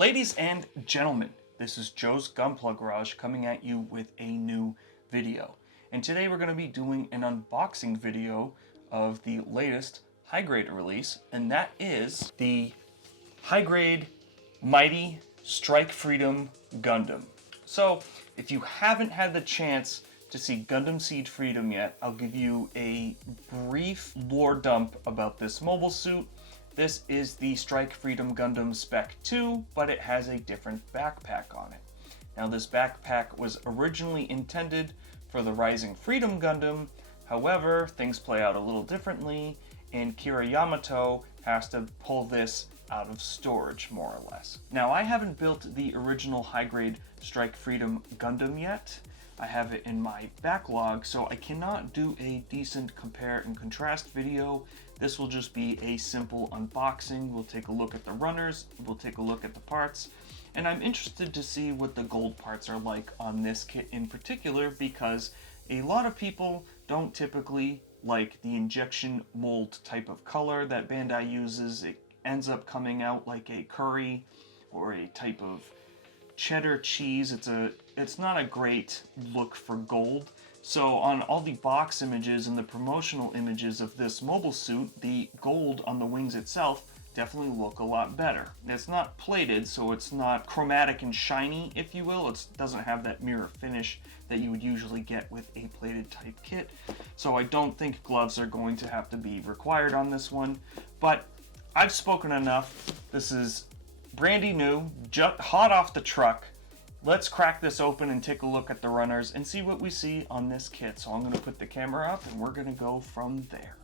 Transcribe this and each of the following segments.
Ladies and gentlemen, this is Joe's Gunplug Garage coming at you with a new video. And today we're going to be doing an unboxing video of the latest high-grade release, and that is the high-grade Mighty Strike Freedom Gundam. So, if you haven't had the chance to see Gundam SEED Freedom yet, I'll give you a brief lore dump about this mobile suit. This is the Strike Freedom Gundam Spec II, but it has a different backpack on it. Now this backpack was originally intended for the Rising Freedom Gundam, however, things play out a little differently, and Kira Yamato has to pull this out of storage, more or less. Now I haven't built the original high-grade Strike Freedom Gundam yet. I have it in my backlog, so I cannot do a decent compare and contrast video. This will just be a simple unboxing. We'll take a look at the runners, we'll take a look at the parts, and I'm interested to see what the gold parts are like on this kit in particular, because a lot of people don't typically like the injection mold type of color that Bandai uses. It ends up coming out like a curry or a type of cheddar cheese. It's not a great look for gold. So on all the box images and the promotional images of this mobile suit, the gold on the wings itself definitely look a lot better. It's not plated, so it's not chromatic and shiny, if you will. It doesn't have that mirror finish that you would usually get with a plated type kit. So I don't think gloves are going to have to be required on this one, but I've spoken enough. This is brandy new, hot off the truck. Let's crack this open and take a look at the runners and see what we see on this kit. So I'm going to put the camera up and we're going to go from there.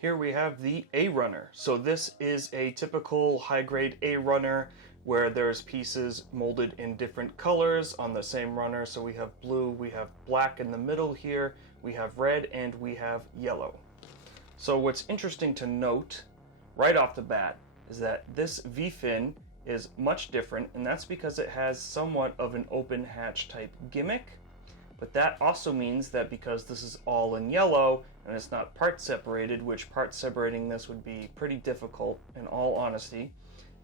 Here we have the A runner. So this is a typical high-grade A runner where there's pieces molded in different colors on the same runner. So we have blue, we have black in the middle here, we have red, and we have yellow. So what's interesting to note right off the bat is that this V-fin is much different, and that's because it has somewhat of an open hatch type gimmick. But that also means that because this is all in yellow and it's not part separated, which part separating this would be pretty difficult in all honesty,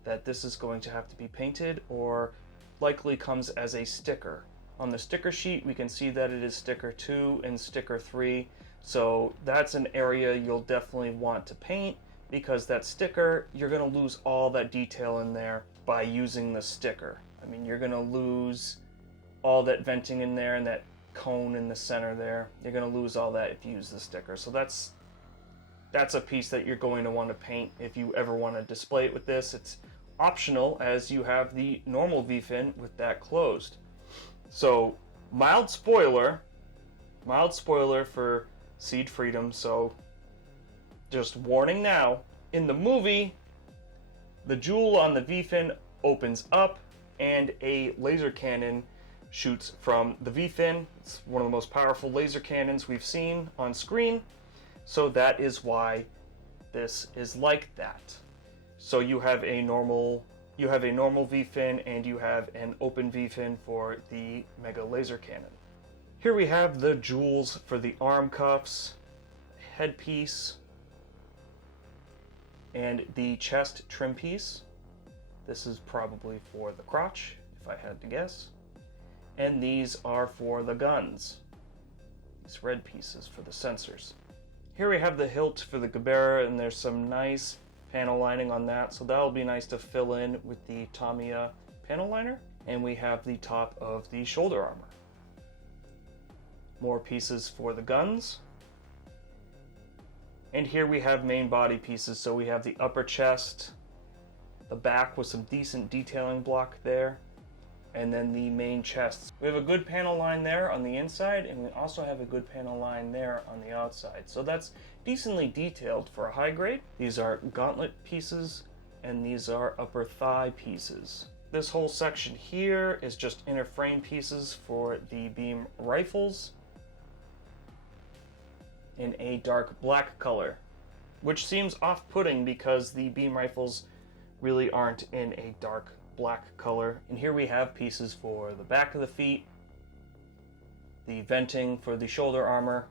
that this is going to have to be painted or likely comes as a sticker. On the sticker sheet we can see that it is sticker 2 and sticker 3, so that's an area you'll definitely want to paint, because that sticker, you're going to lose all that detail in there by using the sticker. I mean, you're going to lose all that venting in there and that cone in the center there. You're going to lose all that if you use the sticker. So that's a piece that you're going to want to paint if you ever want to display it with this. It's optional, as you have the normal V-fin with that closed. So mild spoiler for SEED Freedom, so just warning now, in the movie the jewel on the V-fin opens up and a laser cannon shoots from the V-fin. It's one of the most powerful laser cannons we've seen on screen, so that is why this is like that. So you have a normal V-fin and you have an open V-fin for the mega laser cannon. Here we have the jewels for the arm cuffs, headpiece, and the chest trim piece. This is probably for the crotch, if I had to guess. And these are for the guns. These red pieces for the sensors. Here we have the hilt for the Gabera, and there's some nice panel lining on that, so that'll be nice to fill in with the Tamiya panel liner. And we have the top of the shoulder armor. More pieces for the guns. And here we have main body pieces, so we have the upper chest, the back with some decent detailing block there, and then the main chests. We have a good panel line there on the inside, and we also have a good panel line there on the outside. So that's decently detailed for a high grade. These are gauntlet pieces, and these are upper thigh pieces. This whole section here is just inner frame pieces for the beam rifles. in a dark black color, which seems off-putting because the beam rifles really aren't in a dark black color. And here we have pieces for the back of the feet, the venting for the shoulder armor,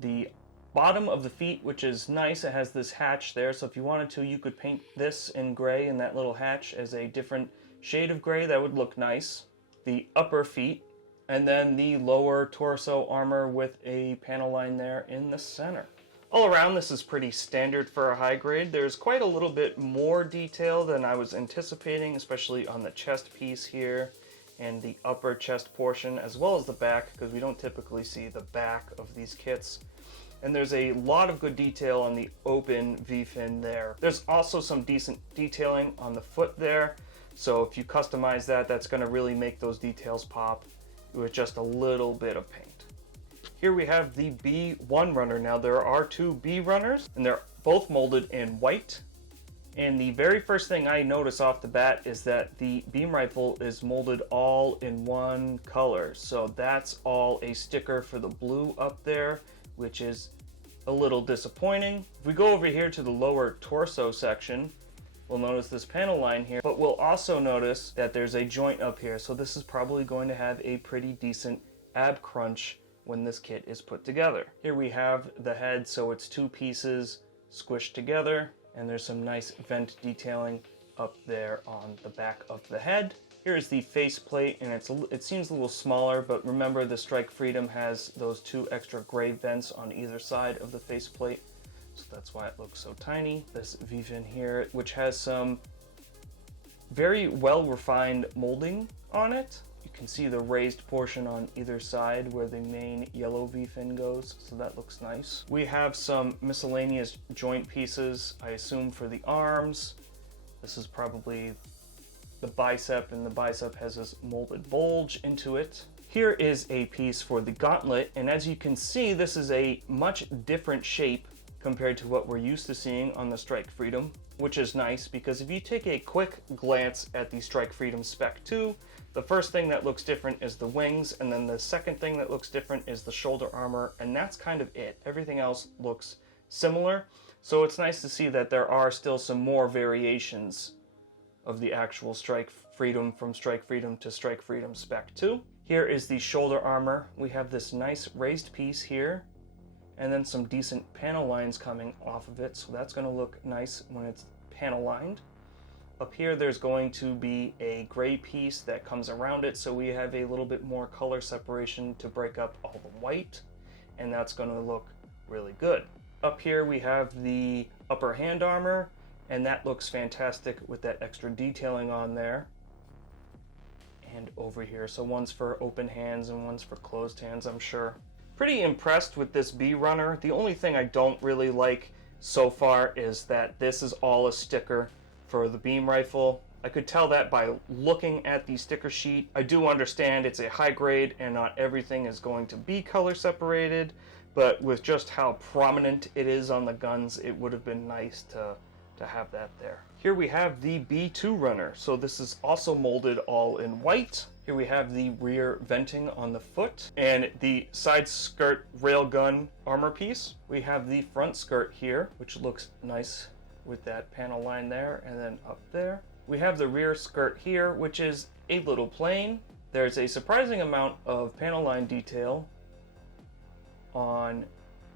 the bottom of the feet, which is nice. It has this hatch there, so if you wanted to, you could paint this in gray and that little hatch as a different shade of gray. That would look nice. The upper feet, and then the lower torso armor with a panel line there in the center. All around, this is pretty standard for a high grade. There's quite a little bit more detail than I was anticipating, especially on the chest piece here and the upper chest portion, as well as the back, because we don't typically see the back of these kits. And there's a lot of good detail on the open V-fin there. There's also some decent detailing on the foot there, so if you customize that, that's going to really make those details pop with just a little bit of paint. Here we have the B1 runner. Now there are two B runners, and they're both molded in white. And the very first thing I notice off the bat is that the beam rifle is molded all in one color. So that's all a sticker for the blue up there, which is a little disappointing. If we go over here to the lower torso section, we'll notice this panel line here, but we'll also notice that there's a joint up here. So this is probably going to have a pretty decent ab crunch when this kit is put together. Here we have the head, so it's two pieces squished together, and there's some nice vent detailing up there on the back of the head. Here's the face plate, and it seems a little smaller, but remember the Strike Freedom has those two extra gray vents on either side of the face plate, so that's why it looks so tiny. This V-fin here, which has some very well refined molding on it. You can see the raised portion on either side where the main yellow V-fin goes, so that looks nice. We have some miscellaneous joint pieces, I assume for the arms. This is probably the bicep, and the bicep has this molded bulge into it. Here is a piece for the gauntlet, and as you can see, this is a much different shape compared to what we're used to seeing on the Strike Freedom, which is nice because if you take a quick glance at the Strike Freedom Spec II, the first thing that looks different is the wings, and then the second thing that looks different is the shoulder armor, and that's kind of it. Everything else looks similar, so it's nice to see that there are still some more variations of the actual Strike Freedom from Strike Freedom to Strike Freedom Spec II. Here is the shoulder armor. We have this nice raised piece here, and then some decent panel lines coming off of it, so that's going to look nice when it's panel lined. Up here there's going to be a gray piece that comes around it, so we have a little bit more color separation to break up all the white, and that's going to look really good. Up here we have the upper hand armor, and that looks fantastic with that extra detailing on there. And over here, so one's for open hands and one's for closed hands, I'm sure. Pretty impressed with this B runner. The only thing I don't really like so far is that this is all a sticker for the beam rifle. I could tell that by looking at the sticker sheet. I do understand it's a high grade and not everything is going to be color separated, but with just how prominent it is on the guns, it would have been nice to have that there. Here we have the B2 runner. So this is also molded all in white. Here we have the rear venting on the foot and the side skirt railgun armor piece. We have the front skirt here, which looks nice with that panel line there, and then up there. We have the rear skirt here, which is a little plain. There's a surprising amount of panel line detail on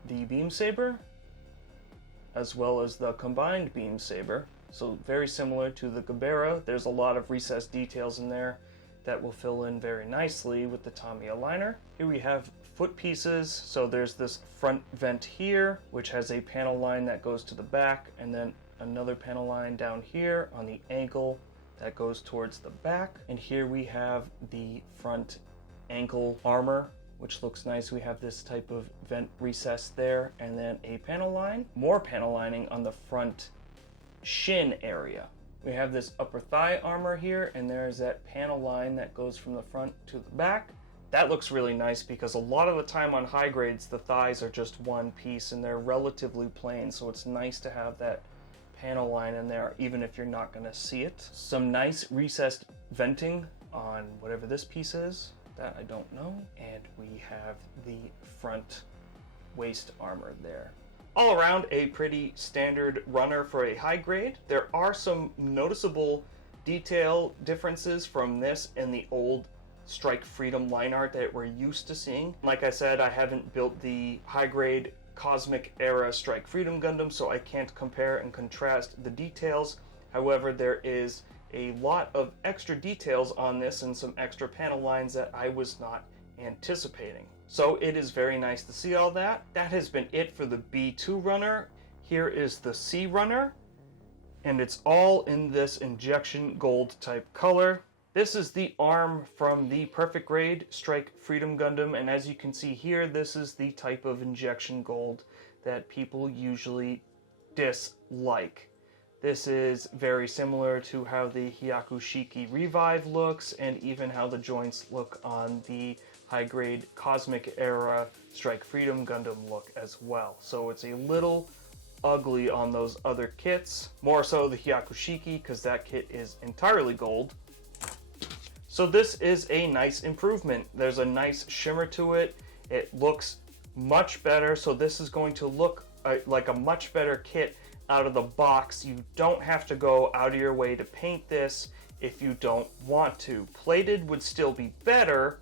the beam saber, as well as the combined beam saber. So very similar to the Gabera. There's a lot of recessed details in there that will fill in very nicely with the Tamiya liner. Here we have foot pieces. So there's this front vent here, which has a panel line that goes to the back, and then another panel line down here on the ankle that goes towards the back. And here we have the front ankle armor, which looks nice. We have this type of vent recess there, and then a panel line, more panel lining on the front shin area. We have this upper thigh armor here, and there's that panel line that goes from the front to the back. That looks really nice because a lot of the time on high grades, the thighs are just one piece and they're relatively plain, so it's nice to have that panel line in there, even if you're not gonna see it. Some nice recessed venting on whatever this piece is. That I don't know. And we have the front waist armor there. All around a pretty standard runner for a high grade. There are some noticeable detail differences from this and the old Strike Freedom line art that we're used to seeing. Like I said, I haven't built the high grade Cosmic era Strike Freedom Gundam, so I can't compare and contrast the details. However, there is a lot of extra details on this and some extra panel lines that I was not anticipating. So it is very nice to see all that. That has been it for the B2 runner. Here is the C runner, and it's all in this injection gold type color. This is the arm from the perfect grade Strike Freedom Gundam, and as you can see here, this is the type of injection gold that people usually dislike. This is very similar to how the Hyakushiki Revive looks, and even how the joints look on the high grade Cosmic era Strike Freedom Gundam look as well. So it's a little ugly on those other kits, more so the Hyakushiki, because that kit is entirely gold. So this is a nice improvement. There's a nice shimmer to it. It looks much better. So this is going to look like a much better kit out of the box. You don't have to go out of your way to paint this if you don't want to. Plated would still be better,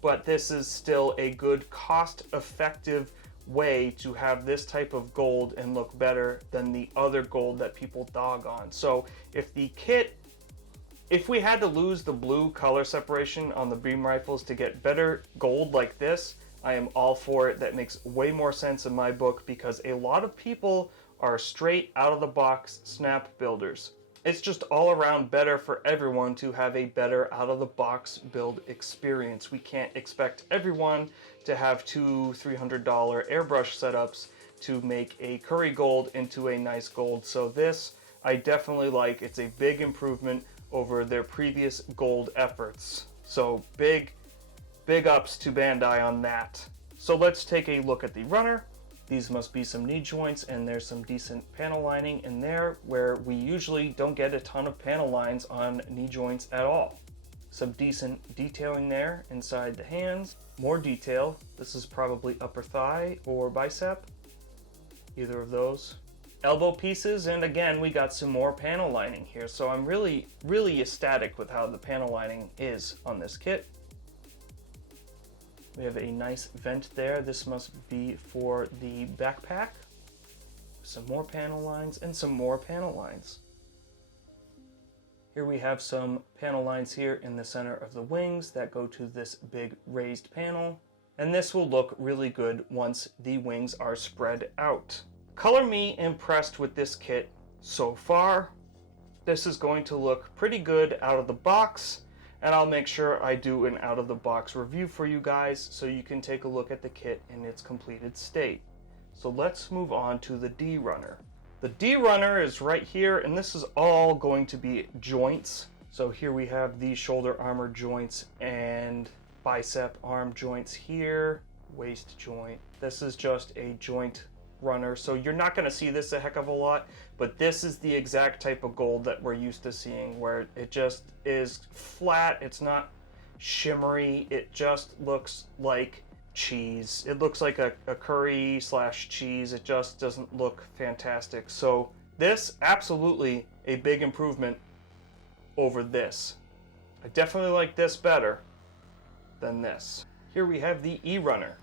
but this is still a good cost-effective way to have this type of gold and look better than the other gold that people dog on. So if we had to lose the blue color separation on the beam rifles to get better gold like this, I am all for it. That makes way more sense in my book, because a lot of people are straight out of the box snap builders. It's just all around better for everyone to have a better out of the box build experience. We can't expect everyone to have $200-300 airbrush setups to make a curry gold into a nice gold. So this I definitely like. It's a big improvement over their previous gold efforts. So big ups to Bandai on that. So let's take a look at the runner. These must be some knee joints, and there's some decent panel lining in there, where we usually don't get a ton of panel lines on knee joints at all. Some decent detailing there inside the hands. More detail. This is probably upper thigh or bicep. Either of those. Elbow pieces, and again we got some more panel lining here, so I'm really ecstatic with how the panel lining is on this kit. We have a nice vent there. This must be for the backpack. Some more panel lines and some more panel lines. Here we have some panel lines here in the center of the wings that go to this big raised panel, and this will look really good once the wings are spread out. Color me impressed with this kit so far. This is going to look pretty good out of the box, and I'll make sure I do an out of the box review for you guys so you can take a look at the kit in its completed state. So let's move on to the D runner. The D runner is right here, and this is all going to be joints. So here we have the shoulder armor joints and bicep arm joints here, waist joint. This is just a joint runner, so you're not going to see this a heck of a lot, but this is the exact type of gold that we're used to seeing, where it just is flat. It's not shimmery. It just looks like cheese. It looks like a curry slash cheese. It just doesn't look fantastic. So this, absolutely a big improvement over this. I definitely like this better than this. Here we have the E runner.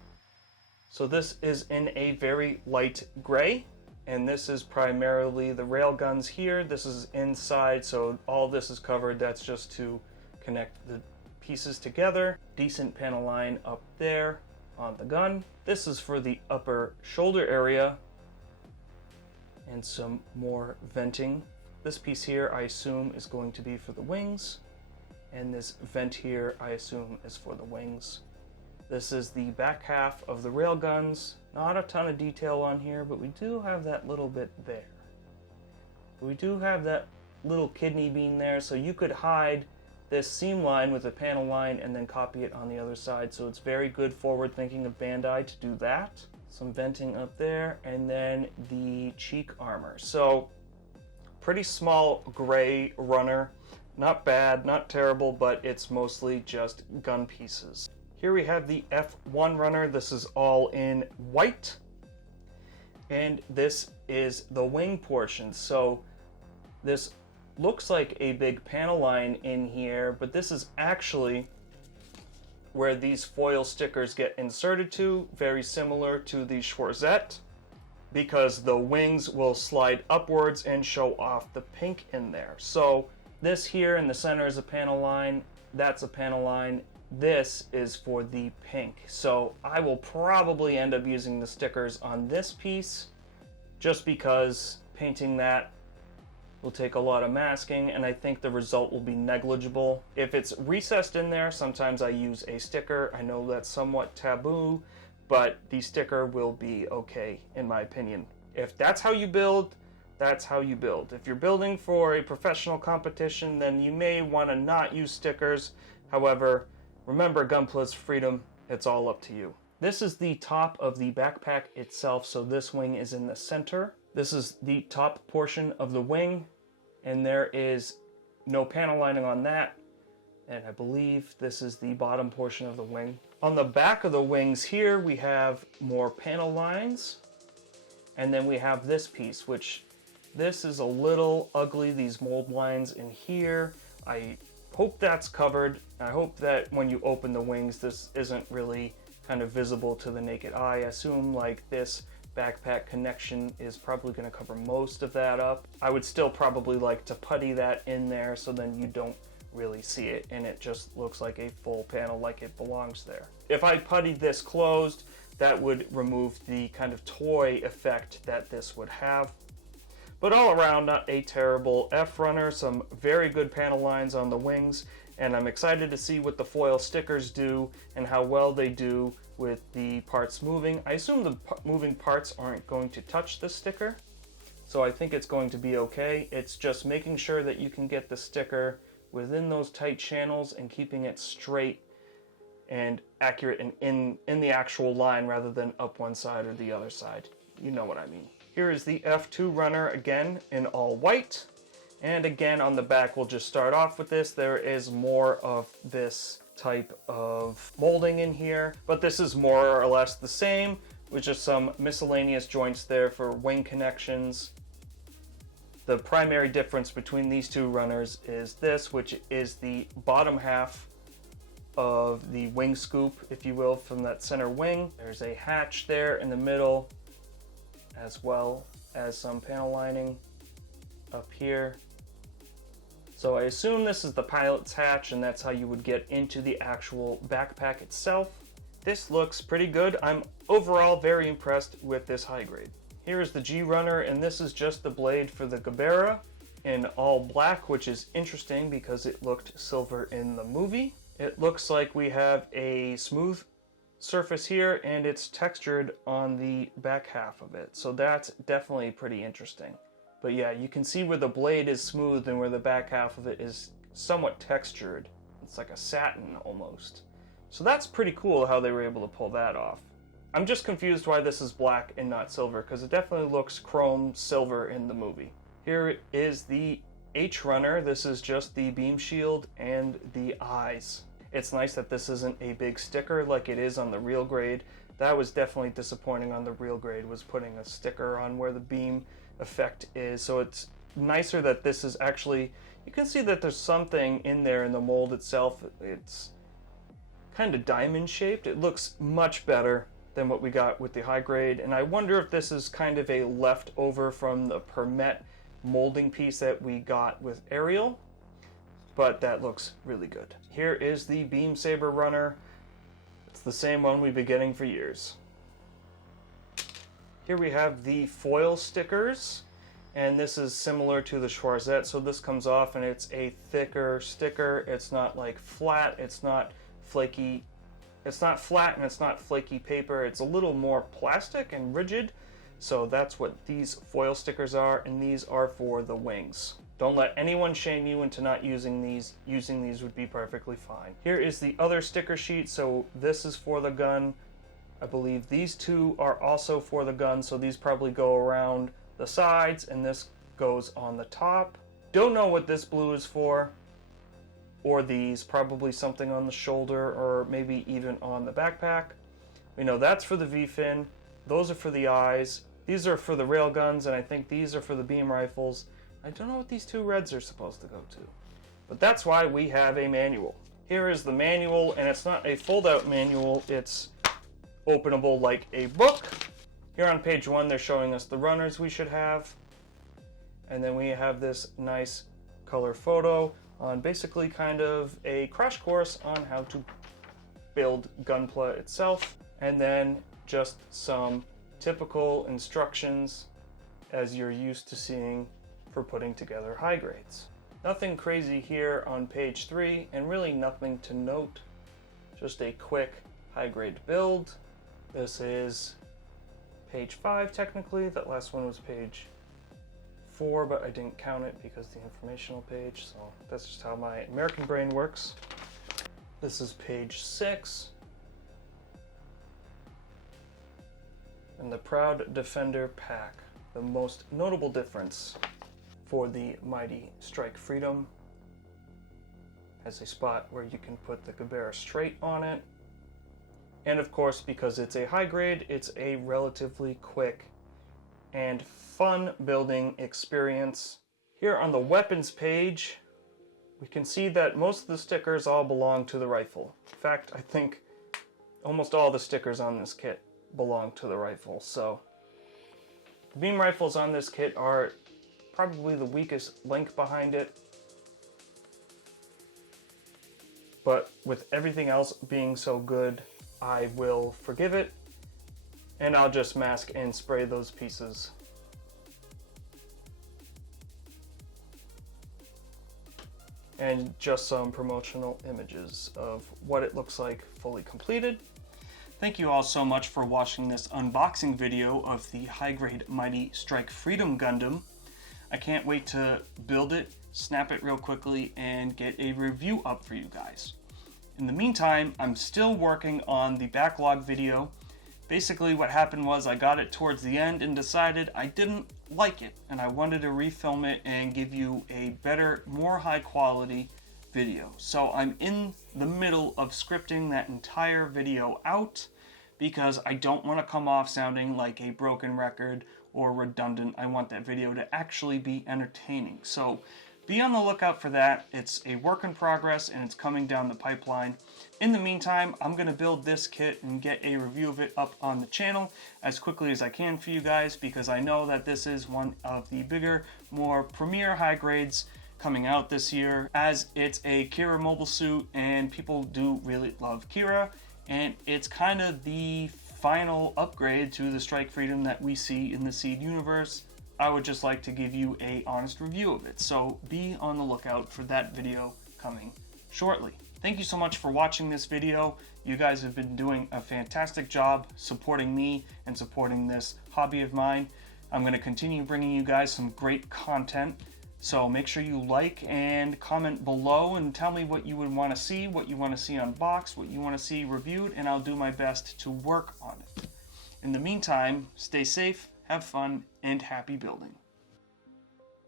So this is in a very light gray, and this is primarily the rail guns here. This is inside, so all this is covered. That's just to connect the pieces together. Decent panel line up there on the gun. This is for the upper shoulder area, and some more venting. This piece here I assume is going to be for the wings, and this vent here I assume is for the wings. This is the back half of the rail guns. Not a ton of detail on here, but we do have that little bit there. We do have that little kidney bean there, so you could hide this seam line with a panel line and then copy it on the other side. So it's very good forward thinking of Bandai to do that. Some venting up there, and then the cheek armor. So pretty small gray runner. Not bad, not terrible, but it's mostly just gun pieces. Here we have the F1 runner. This is all in white. and this is the wing portion. So this looks like a big panel line in here, but this is actually where these foil stickers get inserted to, very similar to the Schwarzette, because the wings will slide upwards and show off the pink in there. So this here in the center is a panel line, that's a panel line, this is for the pink. So I will probably end up using the stickers on this piece, just because painting that will take a lot of masking, and I think the result will be negligible. If it's recessed in there, sometimes I use a sticker. I know that's somewhat taboo, but the sticker will be okay, in my opinion. If that's how you build, that's how you build. If you're building for a professional competition, then you may want to not use stickers. However, remember, Gunpla's freedom, it's all up to you. This is the top of the backpack itself, so this wing is in the center. This is the top portion of the wing, and there is no panel lining on that. And I believe this is the bottom portion of the wing. On the back of the wings here, we have more panel lines. And then we have this piece, which this is a little ugly, these mold lines in here. I hope that's covered. I hope that when you open the wings, this isn't really kind of visible to the naked eye. I assume like this backpack connection is probably going to cover most of that up. I would still probably like to putty that in there so then you don't really see it and it just looks like a full panel like it belongs there. If I puttied this closed, that would remove the kind of toy effect that this would have. But all around, not a terrible F-runner, some very good panel lines on the wings, and I'm excited to see what the foil stickers do and how well they do with the parts moving. I assume the moving parts aren't going to touch the sticker, so I think it's going to be okay. It's just making sure that you can get the sticker within those tight channels and keeping it straight and accurate and in the actual line rather than up one side or the other side. You know what I mean. Here is the F2 runner again in all white. And again on the back, we'll just start off with this. There is more of this type of molding in here, but this is more or less the same with just some miscellaneous joints there for wing connections. The primary difference between these two runners is this, which is the bottom half of the wing scoop, if you will, from that center wing. There's a hatch there in the middle, as well as some panel lining up here. So I assume this is the pilot's hatch, and that's how you would get into the actual backpack itself. This looks pretty good. I'm overall very impressed with this high grade. Here is the G runner, and this is just the blade for the Gabera in all black, which is interesting because it looked silver in the movie. It looks like we have a smooth surface here, and it's textured on the back half of it. So that's definitely pretty interesting. But yeah, you can see where the blade is smooth and where the back half of it is somewhat textured. It's like a satin almost. So that's pretty cool how they were able to pull that off. I'm just confused why this is black and not silver, because it definitely looks chrome silver in the movie. Here is the H runner. This is just the beam shield and the eyes. It's nice that this isn't a big sticker like it is on the real grade. That was definitely disappointing on the real grade, was putting a sticker on where the beam effect is. So it's nicer that this is actually, you can see that there's something in there in the mold itself. It's kind of diamond shaped. It looks much better than what we got with the high grade, and I wonder if this is kind of a leftover from the Permet molding piece that we got with Ariel, but that looks really good. Here is the Beam Saber runner. It's the same one we've been getting for years. Here we have the foil stickers, and this is similar to the Schwarzette, so this comes off and it's a thicker sticker. It's not like flat, it's not flaky. It's not flat and it's not flaky paper. It's a little more plastic and rigid. So that's what these foil stickers are, and these are for the wings. Don't let anyone shame you into not using these. Using these would be perfectly fine. Here is the other sticker sheet. So this is for the gun. I believe these two are also for the gun. So these probably go around the sides and this goes on the top. Don't know what this blue is for. Or these, probably something on the shoulder or maybe even on the backpack. We know that's for the V-fin, those are for the eyes, These are for the railguns, and I think these are for the beam rifles. I don't know what these two reds are supposed to go to, but that's why we have a manual. Here is the manual, and it's not a fold-out manual, it's openable like a book. Here on page 1, they're showing us the runners we should have, and then we have this nice color photo on basically kind of a crash course on how to build Gunpla itself, and then just some typical instructions as you're used to seeing for putting together high grades. Nothing crazy here on page 3, and really nothing to note. Just a quick high grade build. This is page 5 technically. That last one was page 4, but I didn't count it because the informational page, so that's just how my American brain works. This is page 6. And the Proud Defender pack. The most notable difference for the mighty Strike Freedom has a spot where you can put the Gabera straight on it. And of course, because it's a high grade, it's a relatively quick and fun building experience. Here on the weapons page, we can see that most of the stickers all belong to the rifle. In fact, I think almost all the stickers on this kit belong to the rifle. So the beam rifles on this kit are probably the weakest link behind it, but with everything else being so good, I will forgive it, and I'll just mask and spray those pieces. And just some promotional images of what it looks like fully completed. Thank you all so much for watching this unboxing video of the high-grade Mighty Strike Freedom Gundam. I can't wait to build it, snap it real quickly, and get a review up for you guys. In the meantime, I'm still working on the backlog video. Basically what happened was I got it towards the end and decided I didn't like it, and I wanted to refilm it and give you a better, more high quality video. So I'm in the middle of scripting that entire video out because I don't want to come off sounding like a broken record or redundant. I want that video to actually be entertaining. So be on the lookout for that. It's a work in progress and it's coming down the pipeline. In the meantime, I'm going to build this kit and get a review of it up on the channel as quickly as I can for you guys, because I know that this is one of the bigger, more premier high grades coming out this year, as it's a Kira mobile suit and people do really love Kira, and it's kind of the final upgrade to the Strike Freedom that we see in the SEED universe. I would just like to give you an honest review of it, so be on the lookout for that video coming shortly. Thank you so much for watching this video. You guys have been doing a fantastic job supporting me and supporting this hobby of mine. I'm going to continue bringing you guys some great content, so make sure you like and comment below and tell me what you would want to see, what you want to see unboxed, what you want to see reviewed, and I'll do my best to work on it. In the meantime, stay safe, have fun, and happy building.